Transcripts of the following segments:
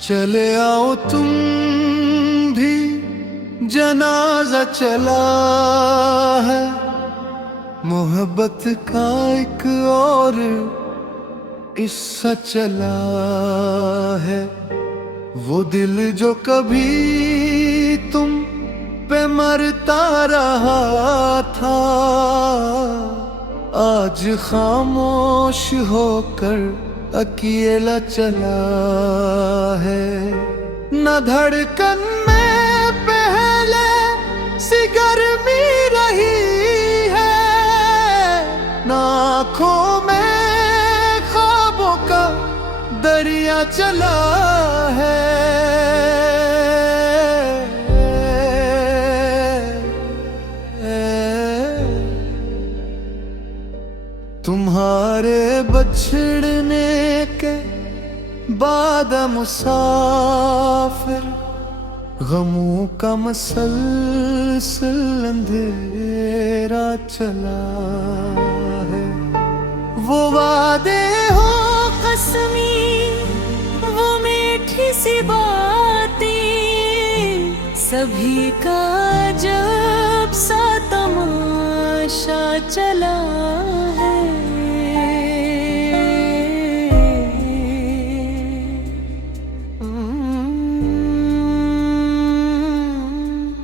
चले आओ तुम भी, जनाजा चला है। मोहब्बत का एक और किस्सा चला है। वो दिल जो कभी तुम पे मरता रहा था, आज खामोश होकर अकेला चला है। न धड़कन में पहले सी गर्मी रही है, न आँखों में ख्वाबों का दरिया चला है। तुम्हारे बछड़ने के बाद मुसाफिर, गमों का मसलसल अंधेरा चला है। वो वादे हो कसमी, वो मीठी सी बातें, सभी का जब सा तमाशा चला है।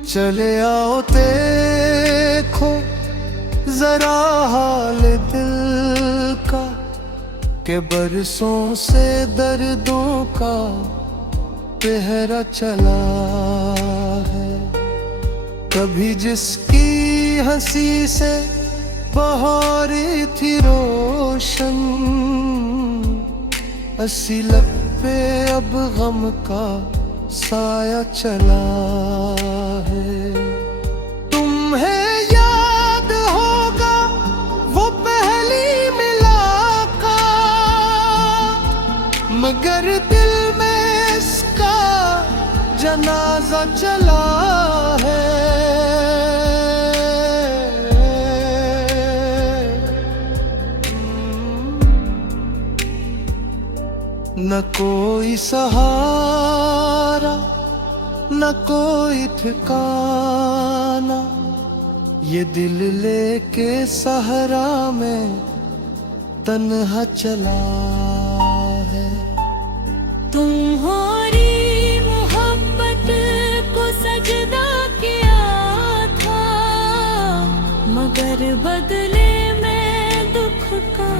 चले आओ देखो जरा हाल दिल का, के बरसों से दर्दों का पहरा चला है। कभी जिसकी हंसी से बहारी थी रोशन, अस्सी लब पे अब गम का साया चला है। तुम्हें याद होगा वो पहली मुलाकात, मगर दिल में इसका जनाजा चला है। न कोई सहारा, न कोई ठिकाना, ये दिल लेके सहरा में तन्हा चला है। तुम्हारी मोहब्बत को सजदा किया था, मगर बदले में दुख का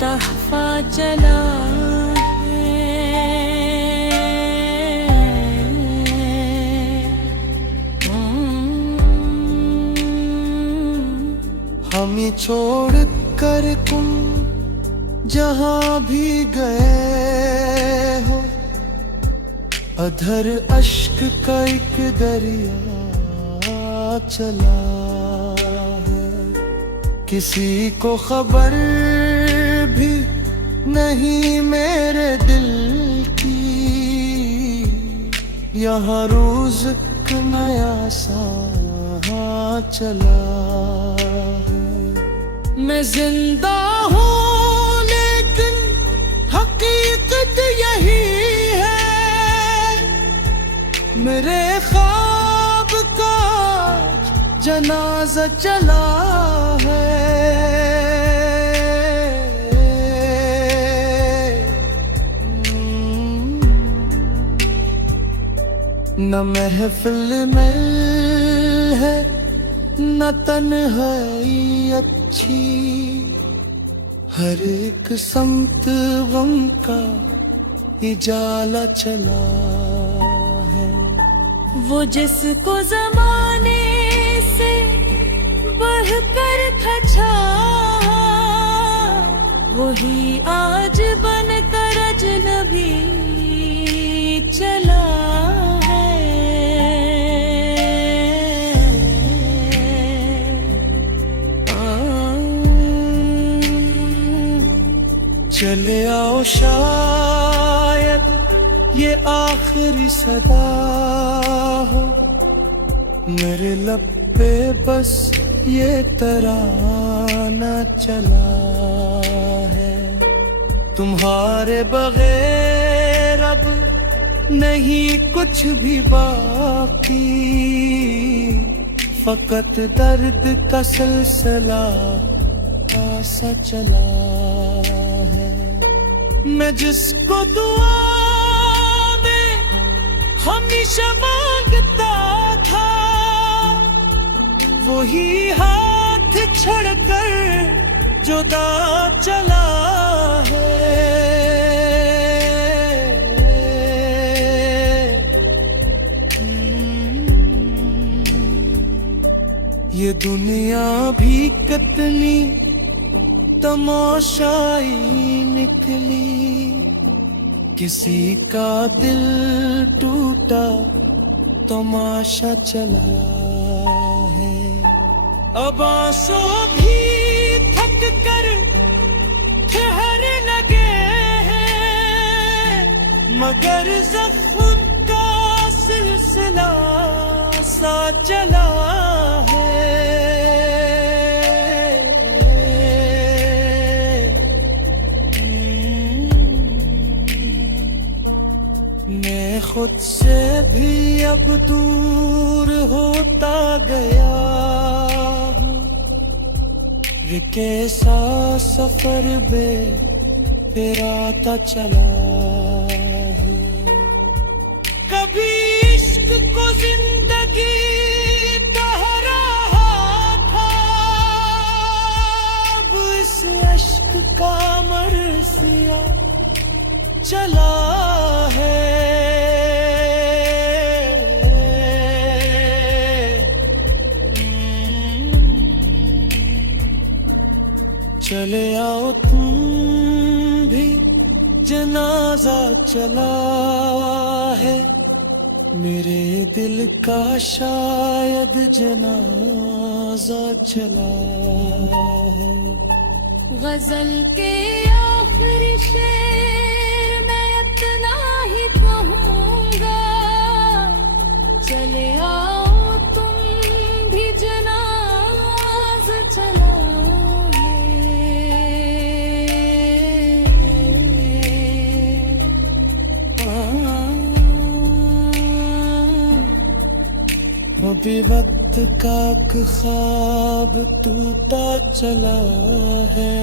तहफा चला है। हमें छोड़ कर तुम जहाँ भी गए हो, अधर अश्क का एक दरिया चला है। किसी को खबर भी नहीं मेरे दिल की, यहाँ रोज एक नया सा चला है। मैं जिंदा हूँ लेकिन हकीकत यही है, मेरे ख्वाब का जनाजा चला है। न महफिल में है, न तन्हाई अच्छी, हर एक समत गम का उजाला चला है। वो जिसको जमाने से बढ़कर था चाहा, वही आज बनकर अजनबी चला है। चले आओ शायद ये आखिरी सदा हो, मेरे लब पे बस ये तराना चला है। तुम्हारे बगैर अब नहीं कुछ भी बाकी, फकत दर्द का सिलसिला ऐसा चला है। मैं जिसको दुआ में हमेशा मांगता था, वही हाथ छोड़कर जुदा चला है। ये दुनिया भी कितनी तमाशाई निकली, किसी का दिल टूटा तमाशा चला है। अब आंसू भी थक कर ठहरने लगे हैं, मगर जख्म का सिलसिला सा चला है। मैं खुद से भी अब दूर होता गया हूँ, ये कैसा सफर बेराता चला है। कभी इश्क को जिंदगी कह रहा था, अब इस अश्क का मरसिया चला है। चले आओ तुम भी, जनाजा चला है। मेरे दिल का शायद जनाजा चला है। गजल के आखिरी शेर मैं इतना ही कहूँगा, चले आओ तुम भी जनाजा चला है। अभी वक्त का ख्वाब टूटा चला है।